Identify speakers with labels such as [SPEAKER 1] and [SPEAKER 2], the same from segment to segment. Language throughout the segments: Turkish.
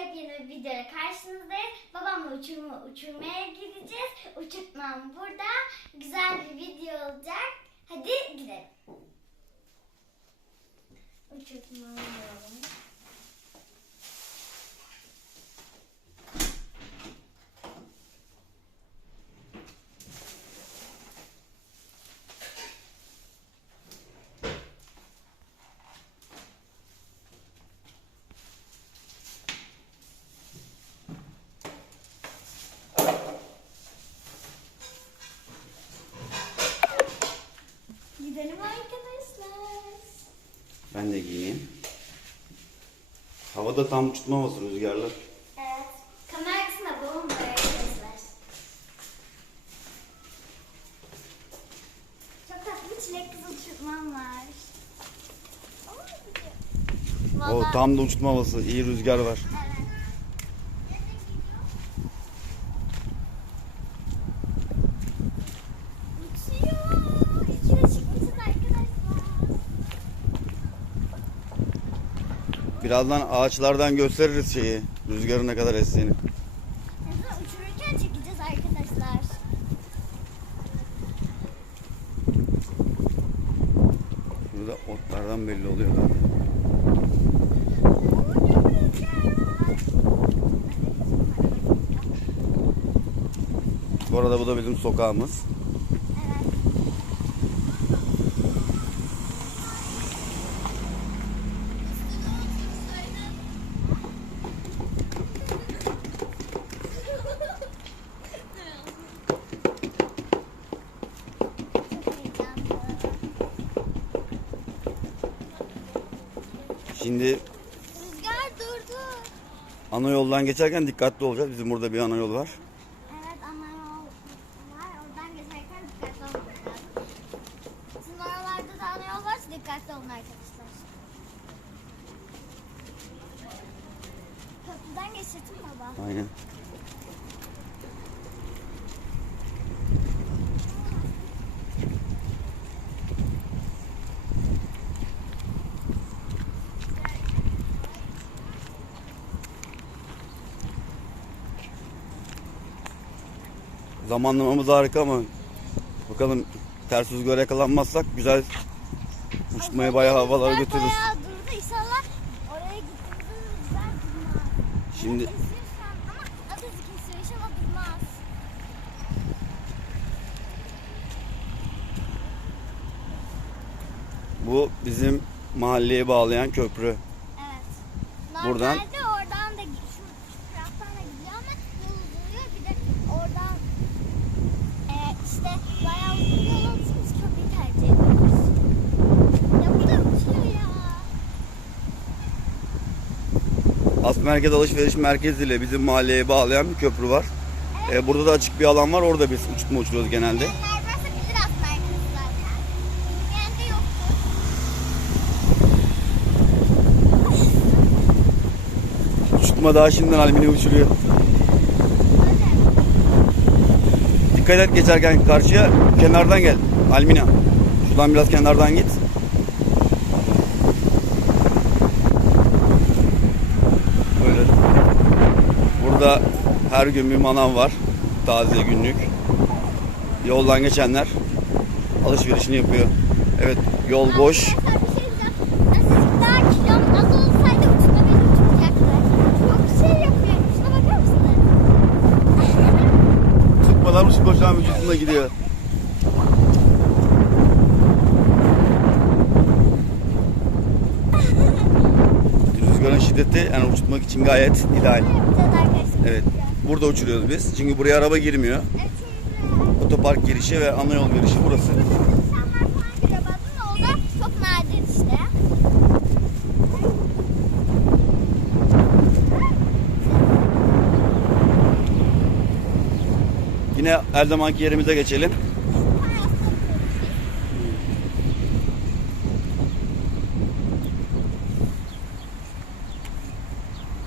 [SPEAKER 1] yepyeni bir videoya karşınızdayız. Babamla uçurma, uçurmaya gideceğiz. Uçurtmam burada. Güzel bir video olacak. Hadi gidelim. Uçurtmam alalım. Gidelim arkadaşlar.
[SPEAKER 2] Ben de giyeyim. Havada tam uçurtma havası rüzgarlı.
[SPEAKER 1] Evet. Kamera arkasında babam. Çok tatlı bir çilek kız uçurtmam var.
[SPEAKER 2] O
[SPEAKER 1] Vallahi-
[SPEAKER 2] tam da uçurtma havası. iyi rüzgar var.
[SPEAKER 1] Evet.
[SPEAKER 2] Birazdan ağaçlardan gösteririz şeyi. Rüzgarın ne kadar estiğini.
[SPEAKER 1] Mesela uçururken çekeceğiz arkadaşlar.
[SPEAKER 2] Burada otlardan belli oluyor zaten. Bu arada bu da bizim sokağımız.
[SPEAKER 1] Evet. Çok heyecanlı.
[SPEAKER 2] Şimdi
[SPEAKER 1] Rüzgar durdu.
[SPEAKER 2] ana yoldan geçerken dikkatli olacağız. Bizim burada bir ana yol var.
[SPEAKER 1] Evet ama yol var. Oradan geçerken dikkatli olmak lazım. Sizin oralarda da ana yol varsa dikkatli olun arkadaşlar. Köprüden geçirdim baba.
[SPEAKER 2] Aynen. Zamanlamamız harika ama bakalım ters rüzgara yakalanmazsak güzel uçmaya bayağı havalara götürürüz.
[SPEAKER 1] Bayağı durdu. İnşallah oraya gittiğimizde durmaz.
[SPEAKER 2] Şimdi
[SPEAKER 1] an ama azıcık esiyor. İnşallah durmaz.
[SPEAKER 2] bu bizim mahalleye bağlayan köprü.
[SPEAKER 1] Evet.
[SPEAKER 2] Buradan-
[SPEAKER 1] Normalde oradan da şu, şu taraftan da gidiyor ama yol uzuyor. Bir de oradan e, işte bayağı uzun yol olduğu için biz köprüyü tercih ediyoruz. Ya burada uçuyor ya.
[SPEAKER 2] Asmerkez Alışveriş Merkezi ile bizim mahalleye bağlayan bir köprü var. Ee, burada da açık bir alan var. Orada biz uçurtma uçuruyoruz genelde. Uçurtma daha şimdiden almini uçuruyor. Dikkat et geçerken karşıya kenardan gel. Almina. Şuradan biraz kenardan git. Böyle. Burada her gün bir manav var. Taze günlük. Yoldan geçenler alışverişini yapıyor. Evet yol boş.
[SPEAKER 1] Arkadaşlar bir şey diyeceğim. Azıcık daha kilom az olsaydı uçma beni uçuracaktı. Çok şey yapıyor. Şuna bakar mısınız?
[SPEAKER 2] Çıkmadan şu koşan vücuduna gidiyor. Rüzgarın şiddeti yani uçurtmak için gayet ideal. Evet. Burada uçuruyoruz biz. Çünkü buraya araba girmiyor. Otopark girişi ve ana yol girişi burası. Yine her zamanki yerimize geçelim.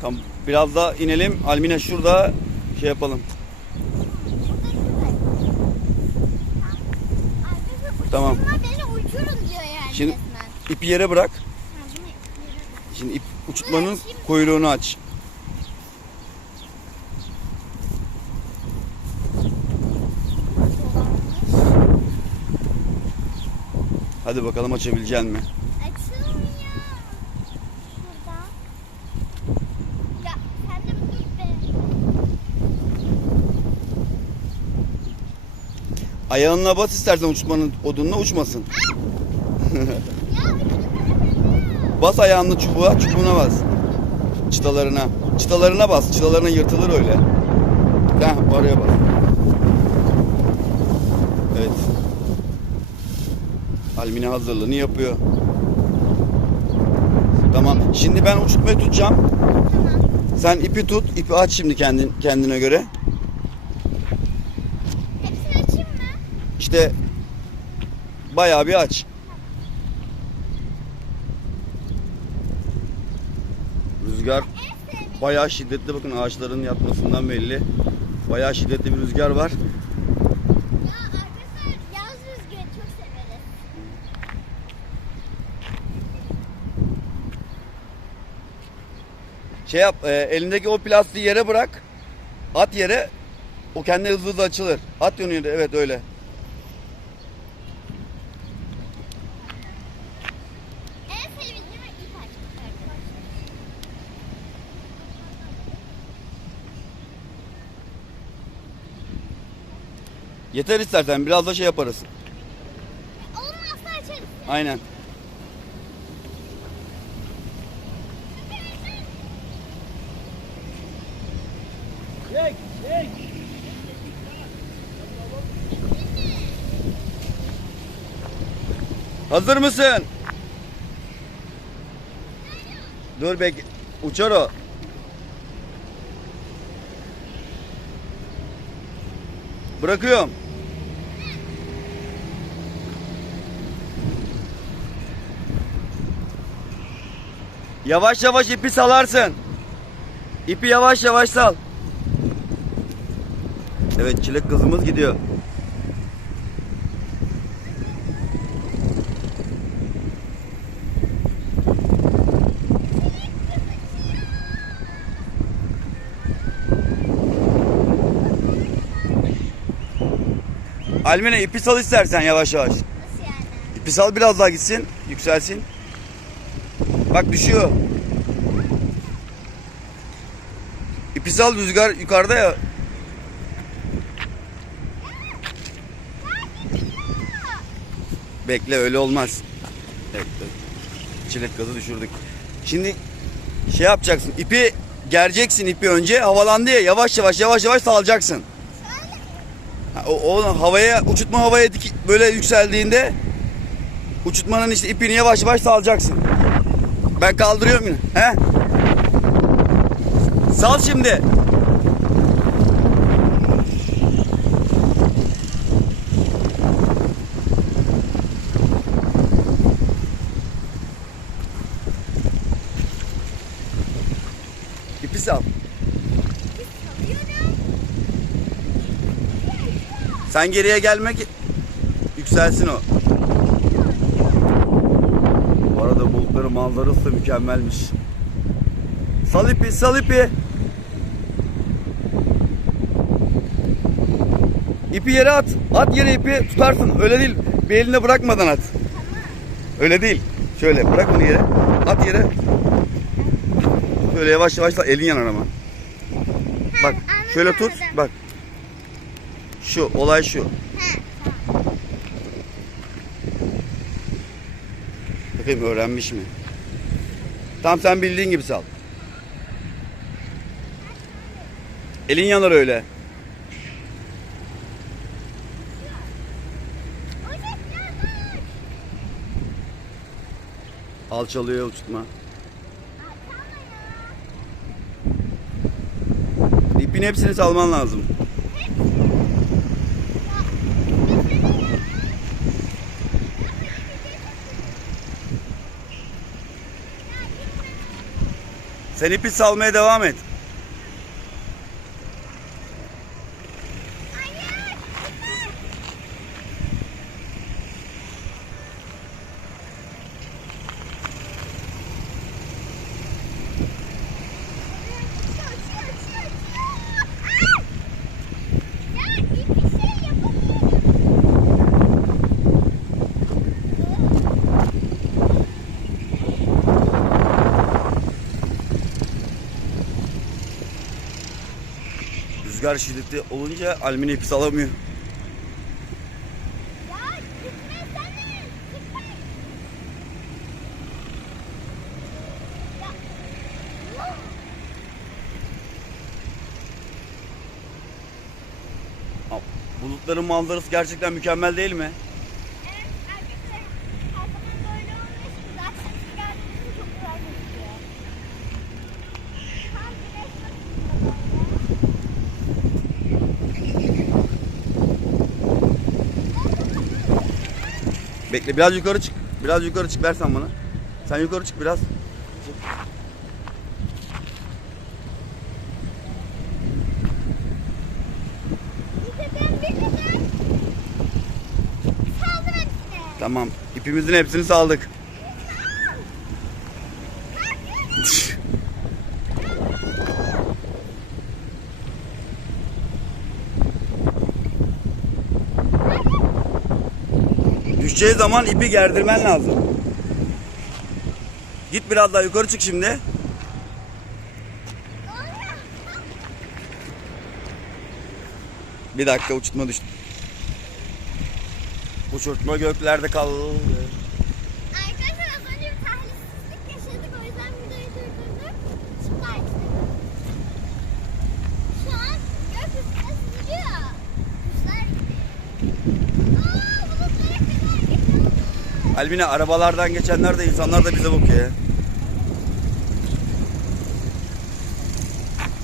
[SPEAKER 2] Tam biraz daha inelim. Almina şurada şey yapalım. Tamam. Şimdi ipi yere bırak. Şimdi ip uçutmanın kuyruğunu aç. Hadi bakalım açabilecek mi? Ayağınla bas istersen uçmanın odununa uçmasın. Bas ayağınla çubuğa, çubuğuna bas. Çıtalarına. Çıtalarına bas. Çıtalarına yırtılır öyle. Heh, oraya bas. Evet. Almine hazırlığını yapıyor. Tamam. Şimdi ben uçurtmayı tutacağım.
[SPEAKER 1] Tamam.
[SPEAKER 2] Sen ipi tut. ipi aç şimdi kendin kendine göre.
[SPEAKER 1] Hepsini açayım mı?
[SPEAKER 2] İşte bayağı bir aç. Rüzgar bayağı şiddetli bakın ağaçların yatmasından belli. Bayağı şiddetli bir rüzgar var. Şey yap, e, elindeki o plastiği yere bırak. At yere. O kendi hızlı hızlı açılır. At yönüyle evet öyle.
[SPEAKER 1] En sevdiğim ip açmak arkadaşlar.
[SPEAKER 2] Yeter istersen biraz da şey yaparız.
[SPEAKER 1] Olmazsa açarız.
[SPEAKER 2] Aynen. Hazır mısın? Dur bek uçar o. Bırakıyorum. Yavaş yavaş ipi salarsın. İpi yavaş yavaş sal. Evet çilek kızımız gidiyor. Almine ipi sal istersen yavaş yavaş.
[SPEAKER 1] Nasıl yani?
[SPEAKER 2] İpi sal biraz daha gitsin, yükselsin. Bak düşüyor. İpi sal rüzgar yukarıda ya. Bekle öyle olmaz. Evet. Çilek gazı düşürdük. Şimdi şey yapacaksın. ipi gereceksin ipi önce. Havalandı ya yavaş yavaş yavaş yavaş salacaksın. O, o havaya uçurtma havaya dik, böyle yükseldiğinde uçurtmanın işte ipini yavaş yavaş salacaksın. Ben kaldırıyorum yine. He? Sal şimdi. İpi sal. Sen geriye gelmek yükselsin o. Bu bulutların manzarası da mükemmelmiş. Sal ipi, sal ipi. Yere at. At yere ipi tutarsın. Öyle değil. Bir eline bırakmadan at. Öyle değil. Şöyle bırak onu yere. At yere. Şöyle yavaş yavaş. Elin yanar ama. Bak şöyle tut. Bak. Şu olay şu. Bakayım öğrenmiş mi? Tam sen bildiğin gibi sal. Elin yanar öyle. Alçalıyor uçurtma. İpin hepsini salman lazım. Sen ipi salmaya devam et. Rüzgar şiddeti olunca almini.
[SPEAKER 1] Yok.
[SPEAKER 2] Aa, Bulutların manzarası gerçekten mükemmel değil mi?
[SPEAKER 1] Evet arkadaşlar her zaman böyle olmuyor ki zaten siz geldiğinizde çok güzel gözüküyor. Tam güneş batışında böyle.
[SPEAKER 2] Bekle biraz yukarı çık. Biraz yukarı çık versen bana. Sen yukarı çık biraz. Tamam. İpimizin hepsini saldık. Düşeceği zaman ipi gerdirmen lazım. Git biraz daha yukarı çık şimdi. Bir dakika uçurtma düştü. Uçurtma göklerde kaldı.
[SPEAKER 1] Arkadaşlar az önce bir talihsizlik yaşadık o yüzden videoyu durdurduk. Şimdi açtık. Şu an gökyüzüne süzülüyor. Kuşlar gidiyor. Aa bulutlara kadar geçiyor.
[SPEAKER 2] Albine arabalardan geçenler de insanlar da bize bakıyor.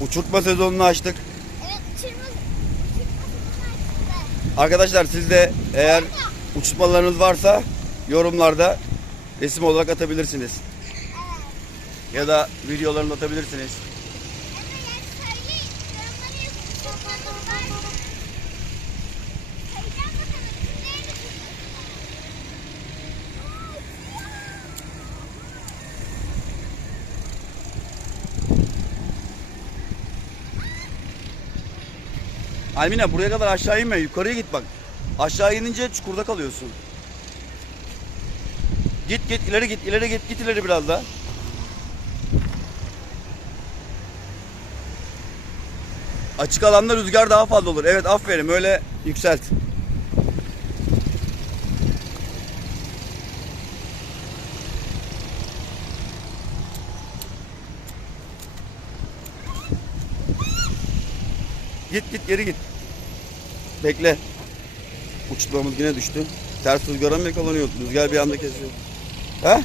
[SPEAKER 2] Uçurtma sezonunu açtık.
[SPEAKER 1] Evet uçurma, uçurma sezonu açıldı.
[SPEAKER 2] Arkadaşlar siz de eğer uçurtmalarınız varsa yorumlarda resim olarak atabilirsiniz.
[SPEAKER 1] Evet.
[SPEAKER 2] Ya da videolarını atabilirsiniz. Almina buraya kadar aşağı inme yukarıya git bak. Aşağı inince çukurda kalıyorsun. Git git ileri git ileri git git ileri biraz daha. Açık alanda rüzgar daha fazla olur. Evet aferin öyle yükselt. Git git geri git. Bekle. Uçurtmamız yine düştü. Ters rüzgara mı yakalanıyor? Rüzgar bir anda kesiyor. He?